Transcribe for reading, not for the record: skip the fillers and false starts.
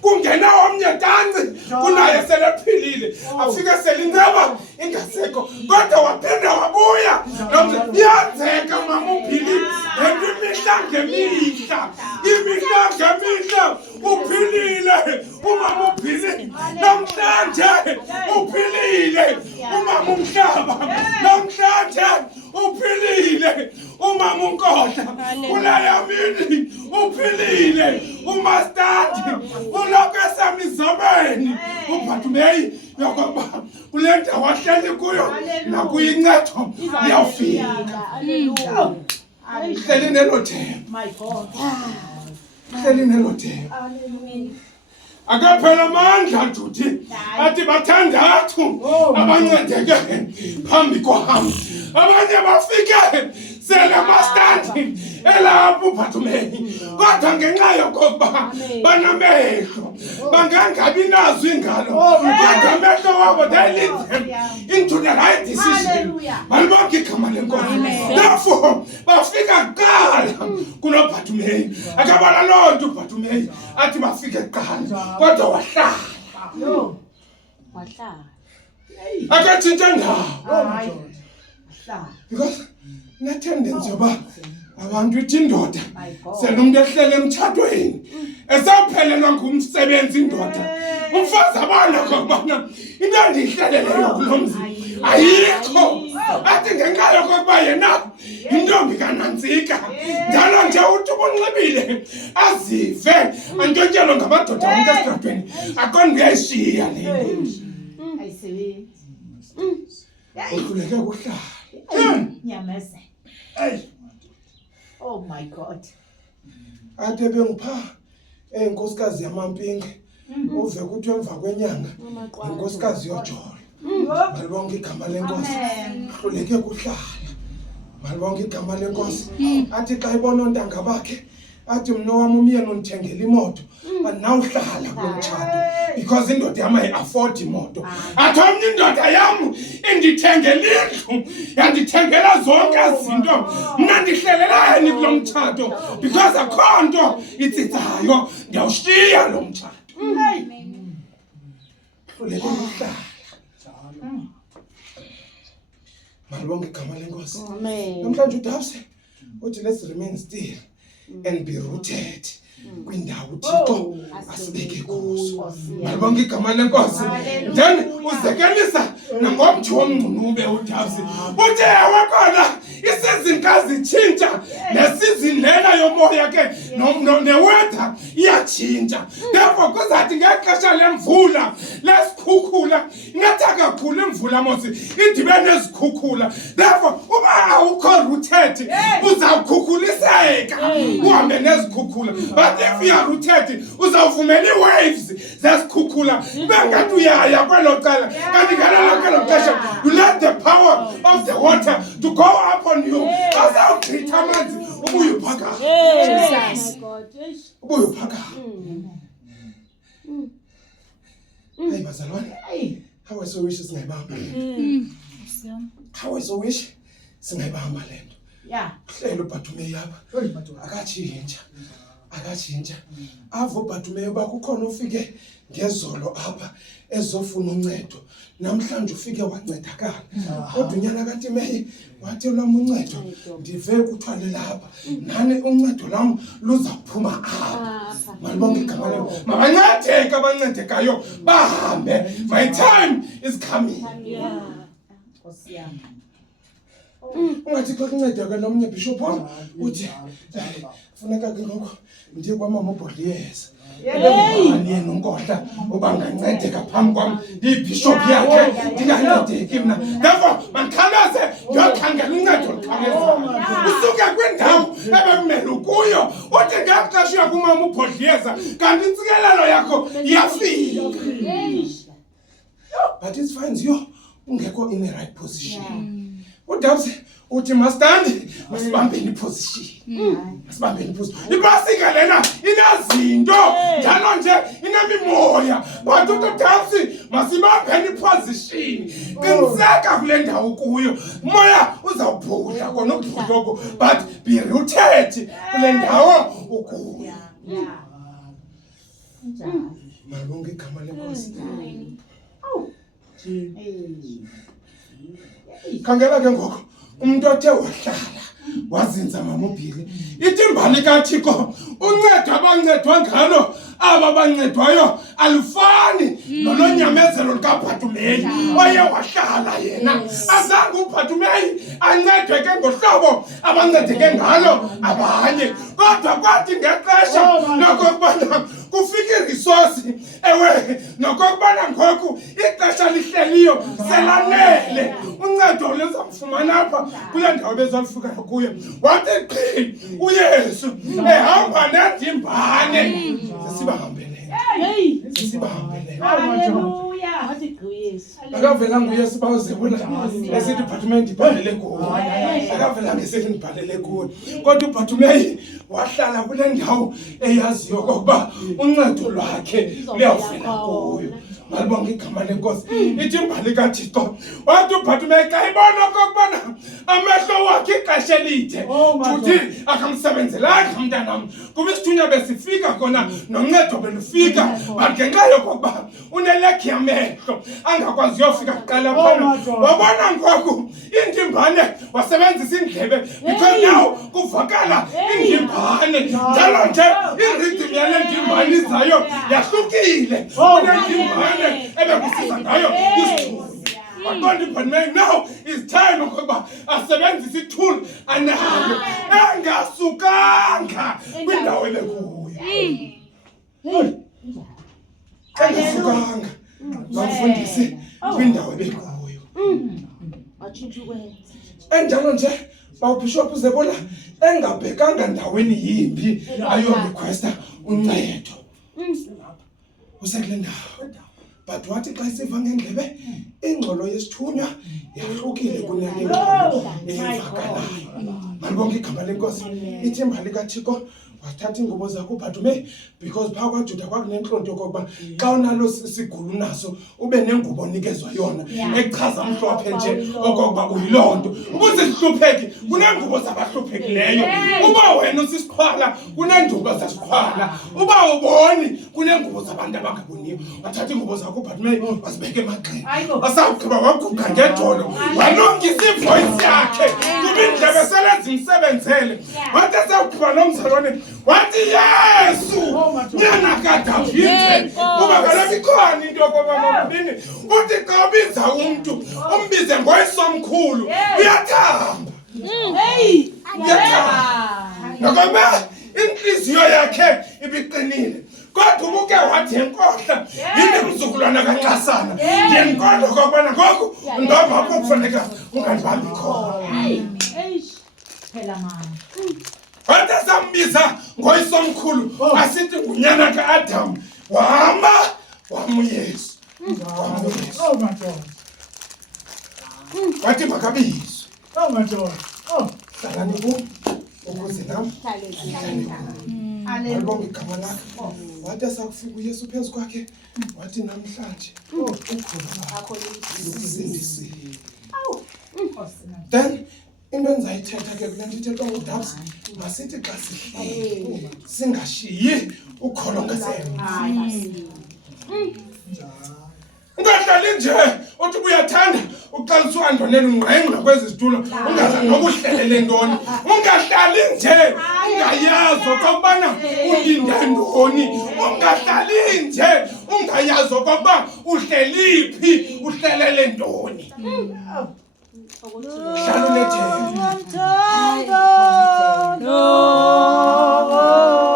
kungena omnye kanci kunaye selephilile afike selinceba ingasekho kodwa waphinda wabuya yenzeka mama uphilile ngento imihla ngemihla uphilile umama uphilile namhlanje uphilile umama umhlaba namhlanje uphilile umama uNkohla kulayamini uphilile umastandi ulokhu esamizameni uPhathumei yokuba kule ndawo ahleli kuyo nakuyincedo iyawufika hleli nelothemba hleli nelothemba akaphela amandla njuthi athi bathandathu abancedeke phambi kwami abanye bafike sele mastandi elapho uPhathumei kodwa ngenxa yokuba banamehlo bangangabi nazo ingalo kodwa amehlo wabo they lead them into the right decision malibonke igama lenkosi therefore bafika kuqala kunoPhathumei akabala loo nto uPhathumei athi bafike kuqala kodwa wahlala akatshintsha ndawo because ne-tendency yoba abantu ithi indoda selumuntu ehlele emtshatweni esaphelelwa ngumsebenzi indoda umfazi abona kokubana into endiyihleleleyo kulo mzi ayikho athi ngenxa yokokuba yena intombi kanantsika njalo nje uthi ubunxibile azive antyotyelwe ngamadoda wonke esitratweni aqonde uyayishiya le uhluleke kuhlala nyameze. Oh my God. Ade bengipha enkosikazi yamampinge uve kuthi emva kwenyanga inkosikazi yoJola malibonke igama lenkosi hluleke kuhlala malibonke igama lenkosi athi xa ibona ontanga bakhe athi mna wami umyeni undithengela imoto andinawuhlala kulo mtshato because indoda yam ayi-afford imoto athi omnye indoda yam indithengela indlu yandithengela zonke izinto mna ndihleleleni kulo mtshato because akho nto itsitsayo ndiyawushiya lo mtshato hluleke ukuhlala malibonke igama lenkosi namhlanje uDabse uthi let's remain still and be rooted kwindawo uThixo asibeke kuzo malibonke igama lenkosi then uzekelisa nangomthi womngcunube uDabse uthi ewe khona isizinkazi tshintsha nesizini lena yomoya ke neweather iyatshintsha therefore kuzathi ngexesha lemvula lesikhukhula ingathi kakhulu imvula mosi idibe nezikhukhula therefore uba awukho rooted uzawukhukuliseka uhambe nezikhukhula but if you are rooted uzawuvumela iwaves zesikhukhula bengathi uyaya kwelo cala kanti ngalelo kwelo xesha you let the power of the water to go up on you azawuchitha amanzi ubuye uphakama ubuye uphakama hayi bazalwane how I so wish singayibamba how I so wish singayibamba lento hlelo uPhathumei apha akatshintsha avo uPhathumei uba kukhona ufike ngezolo apha ezofuna uncedo namhlanje ufike wancedakala kodwa unyana kaTimei wathi lwam uncedo ndive kuthwale lapha nani uncedo lwam luzaphuma apha malibonke igama lelo mabancedeke abancedekayo bahambe my time is coming ungathi xa kuncedeka nomnye bishop wam uthi funeka ke ngoku ndiye kwamama uBhodliyeza yena uNkohla uba ngancedeka phambi kwam ndiyibishop yakhe ndingancedeki mna therefore mandikhalaze ndiyokhangela uncedo olukhawulezayo usuke kwindawo ebekumele ukuyo uthi ngexesha uya kumama uBhodliyeza kanti intsikelelo yakho iyafika but it finds you ungekho in the right position uDabse uthi mastandi masibambeni iposition masibambeni iposition ibasika lena inazinto njalo nje inemimoya but uDabse masibambeni iposition qiniseka kule ndawo kuyo moya uzawubhudla kona ubhudloko but be rooted kule ndawo ukuyo Malibonke igama lenkosi. Khangela ke ngoku umuntu othe wahlala wazinza mamubhili ithi imbali kaThixo uncedo abancedwa ngalo aba bancedwayo alufani nolonyamezelo lukaBhatumeyi oye wahlala yena azange uBhatumeyi ancedwe ke ngohlobo abancedeke ngalo abanye kodwa kwathi ngexesha lokubana kufika iresource ewe nokubana ngoku ixesha lihleliyo selanele uncedo lezamfumana apha kule ndawo bezalifika kuyo wathi qhi uYesu ehamba nendimbane sesibahambele Hallelujah. Wathi uYesu. akavela nguYesu bawuzebona esithi uBhatumeyi ndibhalele kuwo akavela ngesithi ndibhalele kuwo kodwa uBhatumeyi wahlala kule ndawo eyaziyo okokuba uncedo lwakhe luyavela kuyo. Malibonke igama lenkosi. Ithi imbali kaThixo wathi uBhatumeyi xa ibona okokubana amehlo wakhe ixesha elide futhi akamsebenzelanga mntanam kuba isithunywa besifika khona noncedo belufika but ngenxa yokokuba unelekhi yamehlo angakwazi uyofika kuqala khona wabona ngoku indimbane wasebenzisa indlebe because now kuvakala indimbane njalo nje irhythm yale ndimbane izayo yahlukile kunendimbane ebekusiza ngayo isithunywa. Aqonda uBhatumeyi now is time ukuba asebenzise itool anayo engasukanga kwindawo ebekuyo. Engasukanga bamfundise kwindawo ebekuyo. Enjalo nje bawubishop uzebona engabhekanga ndaweni yimbi ayorequesta uncedo. Usekule ndawo but wathi xa siva ngendlebe ingxolo yesithunywa yahlukile kunengxolo eyivakalayo. Malibonke igama lenkosi. Ithi imbali kaThixo wathatha ingubo zakhe uBhatumeyi because phaa kwaJuda kwakunentlonto yokokuba xa unalo sigulo naso ube nengubo onikezwa yona echaza mhlophe nje okokuba uyiloo nto. Ubuze sihlupheki kunengubo zabahluphekileyo. Uba wena usisiqhwala kunengubo zasiqhwala. Uba uboni kunengubo zabantu abangaboniyo. Wathatha ingubo zakhe uBhatumeyi wazibeka emagxeni. Asawugqiba waguga ngedolo walungisa ivoice yakhe kuba indlebe sele zimsebenzele. Wathi esawugqiba nomzalwane wathi Yesu nyana kaDavide kuba kaloku ikhona into yokoba mabini uthi xa ubiza umntu umbize ngoyisomkhulu uyathamba. Nokuba inhliziyo yakhe ibiqinile kodwa ubuke wathi enkohla yini mzukulwana kaNxasana ngenkohla okubana ngoku ndongapho kufaneka ungandibambi khona. Phela mama. Wathi sambiza ngoyisomkhulu asithi ngunyana kaAdam wahamba wamuYesu. Oh my God. Wathi makabizwe. Oh my God. Oh. Hlalani kum ukuze nam malibonke igama lakhe. Wathi asakufika uYesu phezu kwakhe wathi namhlanje ukho usindisile. Then into endizayithetha ke kule nto ithethwa nguDabs masithi xa sihlala singashiyi ukholo ngasemva. Ungahlali nje uthi uyathanda uqalisa uhandonela ungqengqa kwezi zitulo ungazi noba uhlelele ntoni. Ungahlali nje ungayazi okokubana ulinde ntoni. Ungahlali nje ungayazi okokuba uhleliphi uhlelele ntoni. Hlala unethemba.